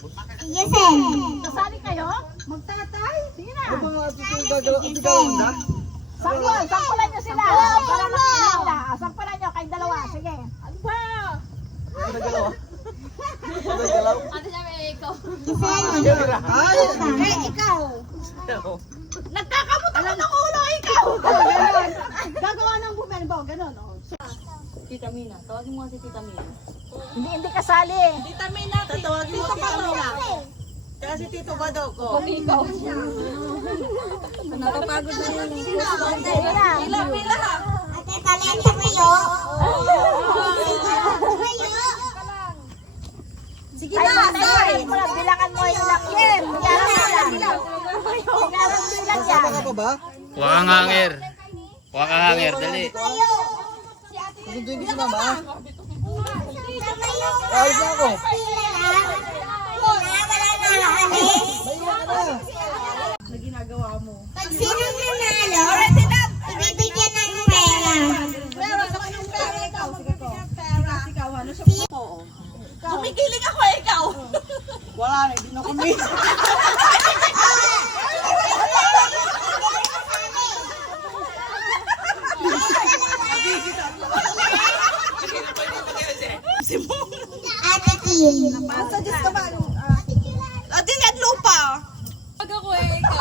Yes, sir. Kasali kayo? Magtatay? Sige na. Ano mga gagawin na? Sampulan nyo sila. Para makilala nila. Sampulan nyo kayong dalawa. Sige. Ano ba? Nagalaw? Nagalaw? Ano siya may ikaw? Eh, ikaw. Nagkakamutan ng ulo, ikaw. Gagawa ng bumembo. Ganon. Tita Mina. Tawagin mo si Tita Mina. Hindi kasali. Tita Mina, tatawagin mo Tita Mina. Kaya si Tito Badog ko. Kung ikaw. Napapagod na yun. Sige na. Pila. Ate, talento kayo. Sige na. Bilangan mo yung lakyan. Bilangan yan. Sasama ka pa ba? Huwag kang hanger. Huwag kang hanger, dali. Susunduin ko si mama. Ayos na ako. Maiwan ka na. Na ginagawa mo. Pag sino nanalo, ibibigyan ng pera. Pero naman yung pera ikaw. Sige ko. Ikaw, ano siya po? Kumikiling ako ikaw. Wala na, hindi na kumi. Ate Kim. Sa Diyos ka ba? Atin at lupa. Pag ako ikaw.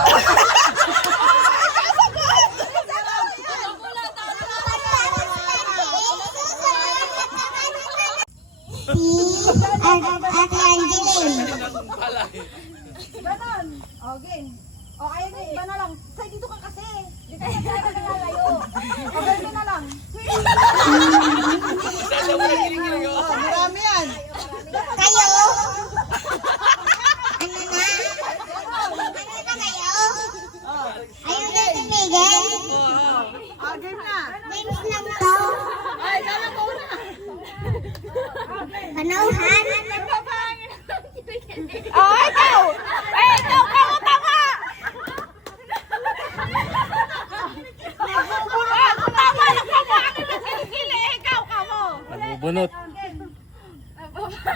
Ate Angeline. Ganon. O, game. O, ayun na, iba na lang. Say, dito ka kasi. Dito ka nagalayo. O, ganyan na lang. Marami yan. Kayo. Ano na? Ano na kayo? Ayaw na tumigil? O, game na. Games lang to. Panuhan. Oh, ikaw! Eh, ikaw ka mo tama! Ako tama! Nagpapakit na kilikili! Ikaw ka mo! Nabubunot.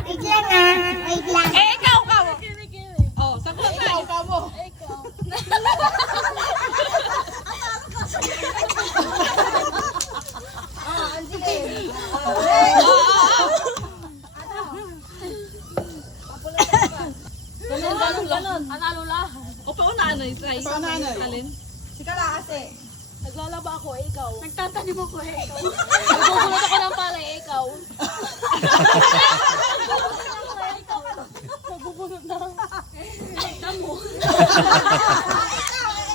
Wait lang ah. Wait lang. Eh, ikaw ka mo! O, sakot na. Ikaw mo. Ganon. Analo lang. O, paunanay, Say. Paunanay. Alin? Si Kala kasi. Naglalaba ako, ikaw. Nagtatanim ako, ikaw. Nagbubulot ako ng palay, ikaw. Nagbubulot na. Tamo.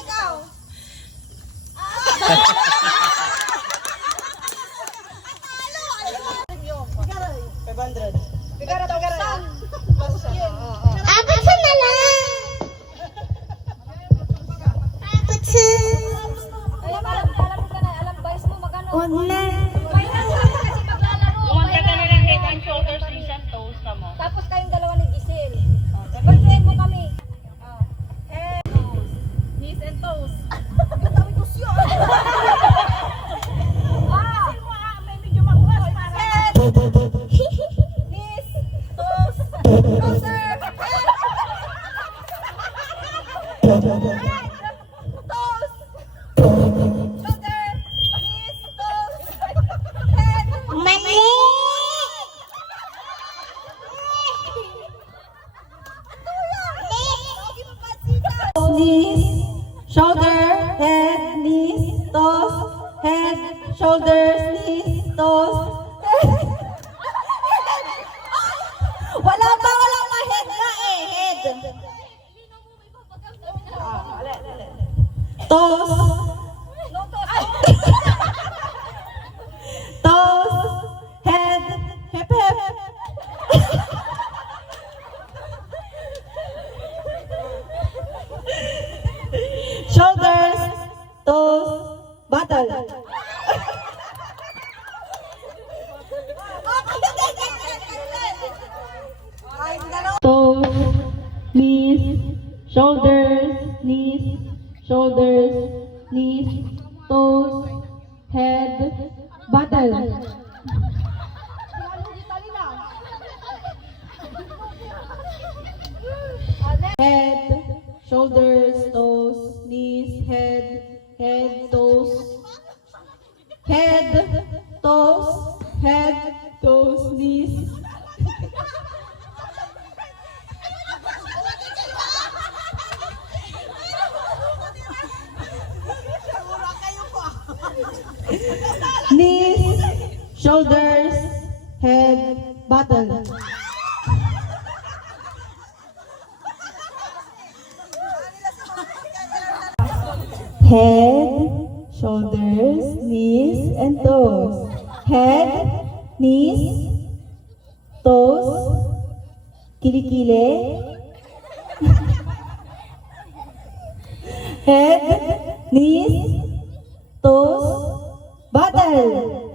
Ikaw. Apat sa na lang. Apat sa. Huwag na. Tapos kayong dalawa ni Giselle. Pagkain mo kami. Knees and toes. Mali. Knees, shoulder, head, knees, toes, head, shoulders, knees, toes, head. Wala pa, walang ma-head na eh, head. Toes. Toes, head, hip hip. Shoulders, toes, battle. Toes, knees, shoulders, knees, shoulders, knees, toes, head, battle. shoulders, toes, knees, head, toes, knees. Knees, shoulders, head, bottom. Head, shoulders, knees, and toes. Head, knees, toes, kilikili. Head, knees, toes, bottom.